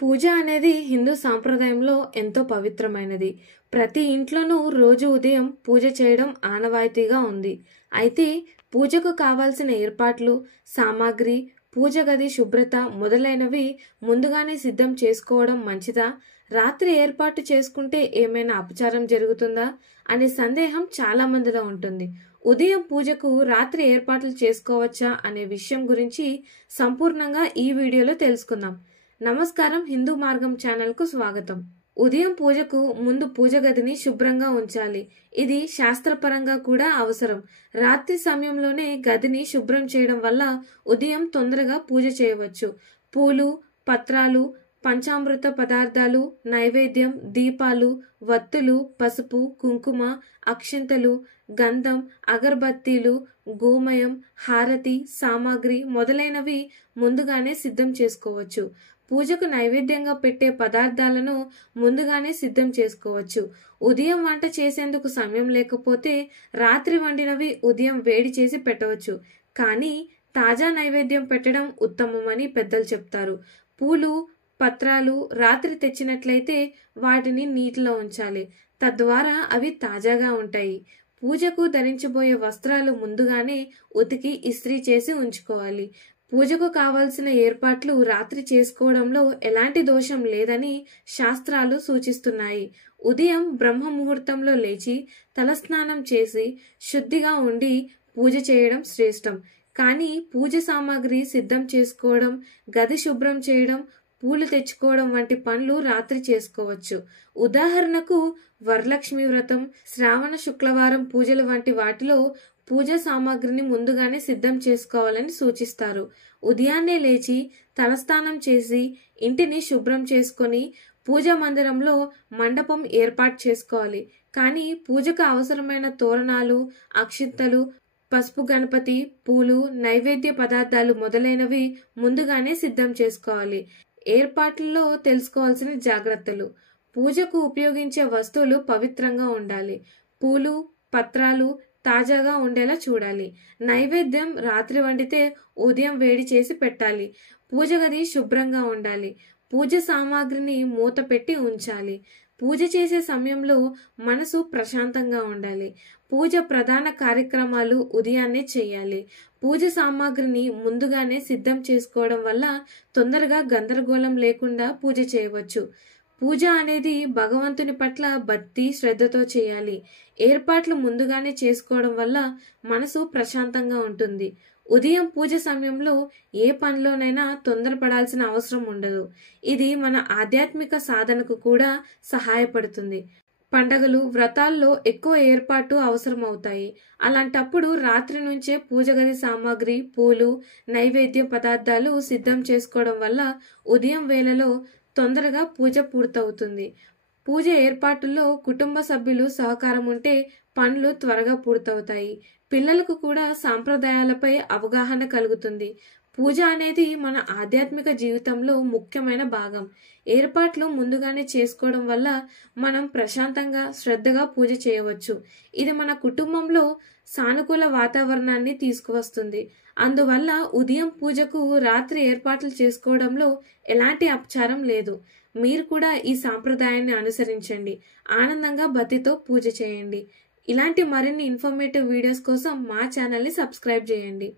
పూజ అనేది హిందూ సాంప్రదాయంలో ఎంతో పవిత్రమైనది. ప్రతి ఇంట్లోనూ రోజు ఉదయం పూజ చేయడం ఆనవాయితీగా ఉంది. అయితే పూజకు కావాల్సిన ఏర్పాట్లు, సామాగ్రి, పూజ గది శుభ్రత మొదలైనవి ముందుగానే సిద్ధం చేసుకోవడం మంచిదా? రాత్రి ఏర్పాటు చేసుకుంటే ఏమైనా అపచారం జరుగుతుందా అనే సందేహం చాలా మందిలో ఉంటుంది. ఉదయం పూజకు రాత్రి ఏర్పాట్లు చేసుకోవచ్చా అనే విషయం గురించి సంపూర్ణంగా ఈ వీడియోలో తెలుసుకుందాం. నమస్కారం, హిందూ మార్గం ఛానల్కు స్వాగతం. ఉదయం పూజకు ముందు పూజ గదిని శుభ్రంగా ఉంచాలి. ఇది శాస్త్రపరంగా కూడా అవసరం. రాత్రి సమయంలోనే గదిని శుభ్రం చేయడం వల్ల ఉదయం తొందరగా పూజ చేయవచ్చు. పూలు, పత్రాలు, పంచామృత పదార్థాలు, నైవేద్యం, దీపాలు, వత్తులు, పసుపు, కుంకుమ, అక్షింతలు, గంధం, అగరబత్తీలు, గోమయం, హారతి సామాగ్రి మొదలైనవి ముందుగానే సిద్ధం చేసుకోవచ్చు. పూజకు నైవేద్యంగా పెట్టే పదార్థాలను ముందుగానే సిద్ధం చేసుకోవచ్చు. ఉదయం వంట చేసేందుకు సమయం లేకపోతే రాత్రి వండినవి ఉదయం వేడి చేసి పెట్టవచ్చు. కానీ తాజా నైవేద్యం పెట్టడం ఉత్తమమని పెద్దలు చెప్తారు. పూలు, పత్రాలు రాత్రి తెచ్చినట్లయితే వాటిని నీటిలో ఉంచాలి. తద్వారా అవి తాజాగా ఉంటాయి. పూజకు ధరించబోయే వస్త్రాలు ముందుగానే ఉతికి ఇస్త్రీ చేసి ఉంచుకోవాలి. పూజకు కావాల్సిన ఏర్పాట్లు రాత్రి చేసుకోవడంలో ఎలాంటి దోషం లేదని శాస్త్రాలు సూచిస్తున్నాయి. ఉదయం బ్రహ్మ ముహూర్తంలో లేచి తలస్నానం చేసి శుద్ధిగా ఉండి పూజ చేయడం శ్రేష్టం. కానీ పూజ సామాగ్రి సిద్ధం చేసుకోవడం, గది శుభ్రం చేయడం, పూలు తెచ్చుకోవడం వంటి పనులు రాత్రి చేసుకోవచ్చు. ఉదాహరణకు వరలక్ష్మి వ్రతం, శ్రావణ శుక్రవారం పూజలు వంటి వాటిలో పూజా సామాగ్రిని ముందుగానే సిద్ధం చేసుకోవాలని సూచిస్తారు. ఉదయాన్నే లేచి తలస్నానం చేసి ఇంటిని శుభ్రం చేసుకొని పూజా మందిరంలో మండపం ఏర్పాటు చేసుకోవాలి. కానీ పూజకు అవసరమైన తోరణాలు, అక్షింతలు, పసుపు గణపతి, పూలు, నైవేద్య పదార్థాలు మొదలైనవి ముందుగానే సిద్ధం చేసుకోవాలి. ఏర్పాట్లలో తెలుసుకోవాల్సిన జాగ్రత్తలు: పూజకు ఉపయోగించే వస్తువులు పవిత్రంగా ఉండాలి. పూలు, పత్రాలు తాజాగా ఉండేలా చూడాలి. నైవేద్యం రాత్రి వండితే ఉదయం వేడి చేసి పెట్టాలి. పూజ గది శుభ్రంగా ఉండాలి. పూజ సామాగ్రిని మూత పెట్టి ఉంచాలి. పూజ చేసే సమయంలో మనసు ప్రశాంతంగా ఉండాలి. పూజ ప్రధాన కార్యక్రమాలు ఉదయాన్నే చేయాలి. పూజ సామాగ్రిని ముందుగానే సిద్ధం చేసుకోవడం వల్ల తొందరగా గందరగోళం లేకుండా పూజ చేయవచ్చు. పూజ అనేది భగవంతుని పట్ల భక్తి, శ్రద్ధతో చేయాలి. ఏర్పాట్లు ముందుగానే చేసుకోవడం వల్ల మనసు ప్రశాంతంగా ఉంటుంది. ఉదయం పూజ సమయంలో ఏ పనిలోనైనా తొందరపడాల్సిన అవసరం ఉండదు. ఇది మన ఆధ్యాత్మిక సాధనకు కూడా సహాయపడుతుంది. పండగలు, వ్రతాల్లో ఎక్కువ ఏర్పాటు అవసరం అవుతాయి. అలాంటప్పుడు రాత్రి నుంచే పూజ గది సామాగ్రి, పూలు, నైవేద్య పదార్థాలు సిద్ధం చేసుకోవడం వల్ల ఉదయం వేళలో తొందరగా పూజ పూర్తవుతుంది. పూజ ఏర్పాటుల్లో కుటుంబ సభ్యులు సహకారం ఉంటే పనులు త్వరగా పూర్తవుతాయి. పిల్లలకు కూడా సాంప్రదాయాలపై అవగాహన కలుగుతుంది. పూజ అనేది మన ఆధ్యాత్మిక జీవితంలో ముఖ్యమైన భాగం. ఏర్పాట్లు ముందుగానే చేసుకోవడం వల్ల మనం ప్రశాంతంగా, శ్రద్ధగా పూజ చేయవచ్చు. ఇది మన కుటుంబంలో సానుకూల వాతావరణాన్ని తీసుకువస్తుంది. అందువల్ల ఉదయం పూజకు రాత్రి ఏర్పాట్లు చేసుకోవడంలో ఎలాంటి అపచారం లేదు. మీరు కూడా ఈ సాంప్రదాయాన్ని అనుసరించండి. ఆనందంగా భక్తితో పూజ చేయండి. ఇలాంటి మరిన్ని ఇన్ఫర్మేటివ్ వీడియోస్ కోసం మా ఛానల్ని సబ్స్క్రైబ్ చేయండి.